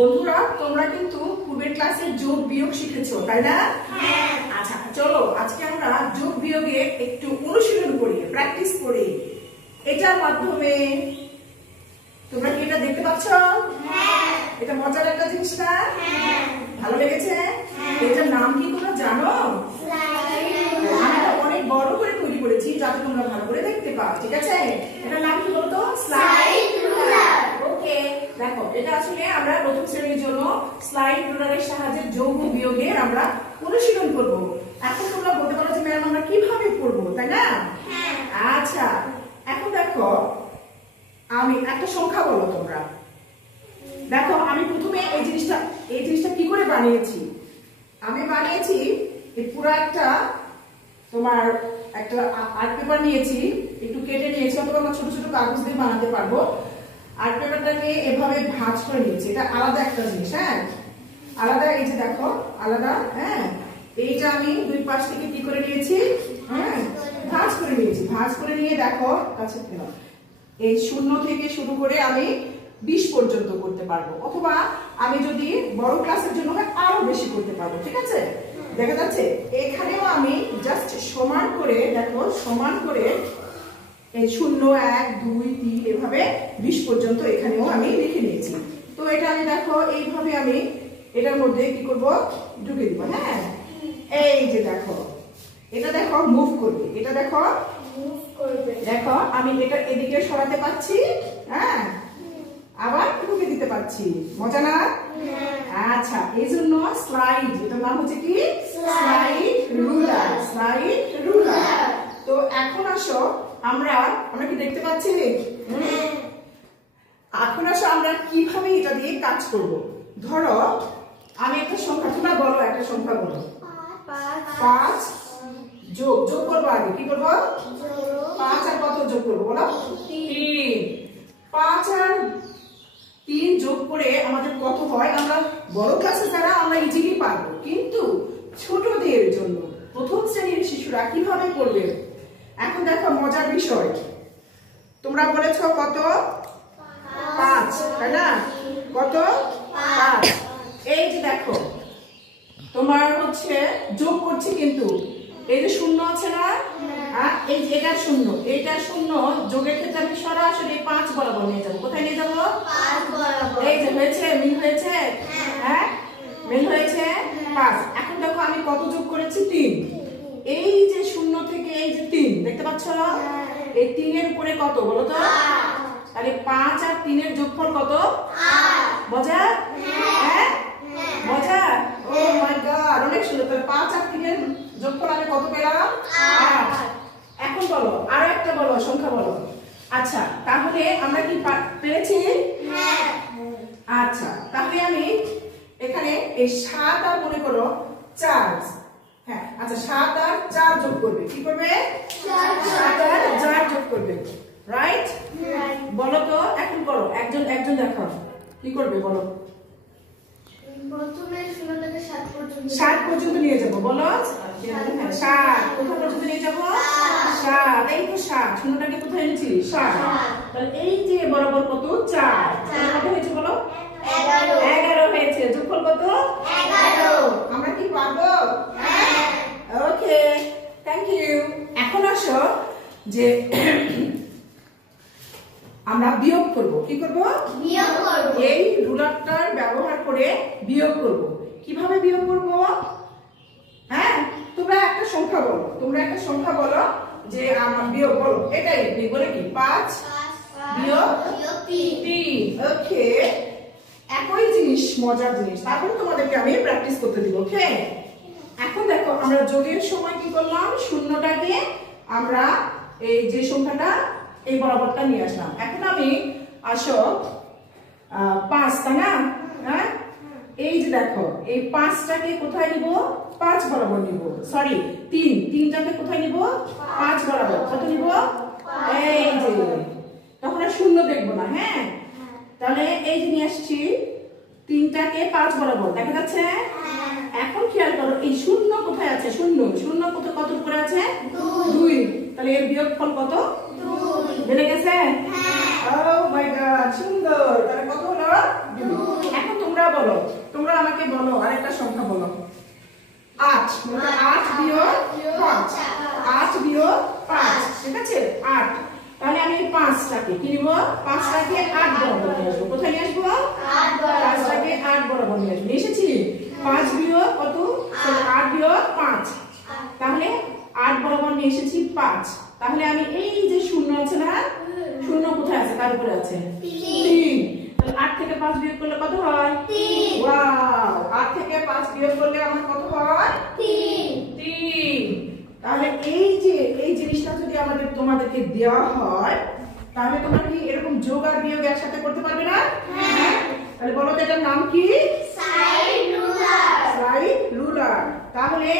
বন্ধুরা তোমরা কিন্তু পূর্বের ক্লাসে যোগ বিয়োগ শিখেছো তাই না? হ্যাঁ। আচ্ছা চলো আজকে আমরা যোগ বিয়োগের একটু অনুশীলন করি, প্র্যাকটিস করি। এটার মাধ্যমে তোমরা কি এটা দেখতে পাচ্ছ? হ্যাঁ। এটা মজার একটা জিনিস না? হ্যাঁ। ভালো লেগেছে? এটার নাম কি তোমরা জানো? আমি এটা অনেক বড় করে তৈরি করেছি যাতে তোমরা ভালো করে দেখতে পাও, ঠিক আছে? এটার নাম কি বলতো? Slide ruler. ওকে, দেখো এটা আসলে আমরা প্রথম শ্রেণীর জন্য স্লাইড রুলারের সাহায্যে যোগ ও বিয়োগের আমরা অনুশীলন করব। এখন তোমরা বলতে পারো যে ম্যাম আমরা কিভাবে করব, তাই না? হ্যাঁ। আচ্ছা এখন দেখো আমি একটা সংখ্যা বলো তোমরা। দেখো আমি প্রথমে এই জিনিসটা কি করে বানিয়েছি। আমি বানিয়েছি এই পুরো একটা তোমার একটা আর্ট পেপার নিয়েছি, একটু কেটে নিয়েছি, অথবা আমরা ছোট ছোট কাগজ দিয়ে বানাতে পারবো। আর্ট পেপারটাকে এভাবে ভাঁজ করে নিয়েছি, এটা আলাদা একটা জিনিস। হ্যাঁ আলাদা, এই যে দেখো আলাদা। হ্যাঁ এইটা আমি দুই পাশ থেকে কি করে নিয়েছি, হ্যাঁ ভাঁজ করে নিয়েছি। ভাঁজ করে নিয়ে দেখো কাছে এই 0 থেকে শুরু করে আমি 20 পর্যন্ত করতে পারবো, অথবা আমি যদি বড় ক্লাসের জন্য আরো বেশি করতে পারবো, ঠিক আছে? দেখা যাচ্ছে এখানেও আমি জাস্ট সমান করে, দেখো সমান করে এই 0 1 2 3 এভাবে 20 পর্যন্ত এখানেও আমি লিখে নিয়েছি। তো এটা আমি দেখো এইভাবে আমি এটার মধ্যে কি করব, ঢুকে দিব। হ্যাঁ এই যে দেখো এটা দেখো মুভ করবে, এটা দেখো মুভ করবে। দেখো আমি এটা এদিকে সরাতে পারছি, হ্যাঁ আবার ঢুকে দিতে পারছি। মজা না? আচ্ছা এই জন্য স্লাইড, এটার নাম হচ্ছে কি? Slide ruler. Slide ruler. তো এখন আসো আমরা কি দেখতে পাচ্ছি? এখন আসো আমরা কিভাবে এটা দিয়ে কাজ করব। ধরো আমি একটা সংখ্যা, তোমরা বলো একটা সংখ্যা বলো। 5 যোগ করবো, আগে কি করবো? 5 আর কত যোগ করবো বলো? 3। 5 আর 3 যোগ করে আমাদের কত হয়? আমরা বড় ক্লাসে যারা আমরা ইজিলি পারবো, কিন্তু ছোটদের জন্য প্রথম শ্রেণীর শিশুরা কিভাবে করবে? এখন দেখো মজার বিষয়, তোমরা বলেছো কত? 5, তাই না? কত? 5। এই যে দেখো তোমার হচ্ছে যোগ করছি, কিন্তু এই যে 0 আছে না, এই যে এটা 0, এইটা 0 যোগের ক্ষেত্রে আমি সরাসরি 5 বরাবর নিয়ে যাবো। কোথায় নিয়ে যাবো? 5 বরাবর। এই যে হয়েছে, মিল হয়েছে। হ্যাঁ মিল হয়েছে 5। এখন দেখো আমি কত যোগ করেছি? 3। এই যে 0 থেকে এই যে 3 দেখতে পাচ্ছ, এই 3 এর উপরে কত বলো তো? তাহলে 5 আর 3 এর যোগফল কত? 8। মজা? হ্যাঁ মজা। ও মাই গড, অনেক সুন্দর। তাহলে 5 আর 3 এর যোগফল আমি কত পেলাম? 8। এখন বলো আরো একটা বলো, সংখ্যা বলো। আচ্ছা তাহলে আমরা কি পেরেছি? হ্যাঁ। আচ্ছা তাহলে আমি এখানে এই 7 আর মনে করো 4। হ্যাঁ আচ্ছা 7 আর 4 যোগ করবে, কি করবে? 7 আর 4 যোগ করবে, রাইট? বলো তো এখন করো, একজন দেখো কি করবে বলো। প্রথমে 0 থেকে 7 পর্যন্ত। 7 পর্যন্ত নিয়ে যাবো, বলো 7। কোথা পর্যন্ত নিয়ে যাবো? 7। এই তো 7, 0টাকে কোথায় এনেছি? 7। তাহলে এই যে বরাবর কত? 4। কত হয়েছে বলো? 11 হয়েছে। যোগফল কত? 11। আমরা কি পারবো? হ্যাঁ। Okay thank you. এখন আসো যে আমরা বিয়োগ করব। কি করব? বিয়োগ করব। এই রুলারটার ব্যবহার করে বিয়োগ করব। কিভাবে বিয়োগ করব? হ্যাঁ তোমরা একটা সংখ্যা বলো, যে আমার বিয়োগ বলো। এটাই বলে কি? 5 বিয়োগ 3। ওকে একই জিনিস, মজার জিনিস। তারপরে তোমাদেরকে আমি প্র্যাকটিস করতে দিব। ওকে এখন দেখো আমরা যোগের সময় কি করলাম? 0টাকে আমরা এই যে সংখ্যাটা এই বরাবরটা নিয়ে আসলাম। এখন আমি আসো 5, তাই না? হ্যাঁ এই যে দেখো এই 5টাকে কোথায় নিব? 5 বরাবর নিব। সরি 3টাকে কোথায় নিব? 5 বরাবর। কত নিব? এই যে তখন আর 0 দেখবো না। হ্যাঁ তাহলে এই যে নিয়ে আসছি 3টাকে 5 বরাবর, দেখা যাচ্ছে? এখন খেয়াল করো এই 0 কোথায় আছে? 0 কত উপরে আছে? 2। তাহলে এর বিয়োগফল কত? 2 বেড়ে গেছে। ও মাই গড সুন্দর। তাহলে কত হলো? 2। এখন তোমরা তোমরা বলো, তোমরা আমাকে বলো আরেকটা সংখ্যা বলো। 8 মানে 8 বিয়োগ 5, 8 বিয়োগ 5, ঠিক আছে 8। তাহলে আমি 5টাকে কি নিব, 5টাকে 8 বরাবর নিয়ে আসবো। কোথায় নিয়ে আসবো, 5টাকে 8 বরাবর নিয়ে আসবো। এসেছি 5 বিয়োগ কত, 8 বিয়োগ 5, তাহলে 8 বরাবর নিয়ে এসেছি 5। তাহলে আমি এই যে শূন্য আছে না, শূন্য কোথায় আছে, তার উপরে আছে 3। তাহলে 8 থেকে 5 বিয়োগ করলে কত হয়, 3। ওয়াও, 8 থেকে 5 বিয়োগ করলে আমার কত হয়, 3। তাহলে এই যে এই জিনিসটা যদি আমাদের তোমাদেরকে দেওয়া হয়, তাহলে তোমরা কি এরকম যোগ আর বিয়োগ একসাথে করতে পারবে না? হ্যাঁ। তাহলে বলো তো এটার নাম কি, সাইড রুলার। Side ruler. তাহলে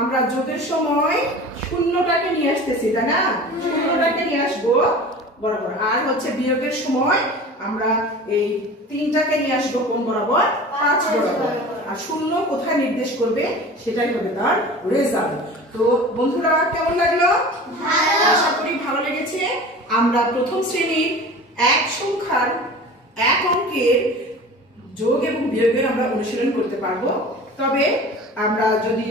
আমরা যোগের সময় শূন্যটাকে নিয়ে আসতেছি, তাই না, শূন্যটাকে নিয়ে আসবো বরাবর। আর হচ্ছে বিয়োগের সময় আমরা এই 3টাকে নিয়ে আসবো কোন বরাবর, 5 বরাবর। আর শূন্য কোথায় নির্দেশ করবে সেটাই হবে তার রেজাল্ট। তো বন্ধুরা কেমন লাগলো, আশা করি ভালো লেগেছে। আমরা প্রথম শ্রেণীর এক সংখ্যার এক অঙ্কের যোগ এবং বিয়োগের আমরা অনুশীলন করতে পারবো। তবে আমরা যদি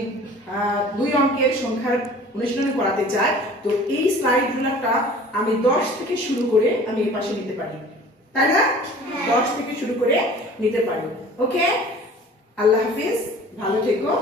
2 অঙ্কের সংখ্যার অনুশীলন করাতে চাই, তো এই স্লাইড রুলারটা আমি 10 থেকে শুরু করে আমি এই পাশে নিতে পারি, তাই না, 10 থেকে শুরু করে নিতে পারি। ওকে, আল্লাহ হাফিজ, ভালো থেকো।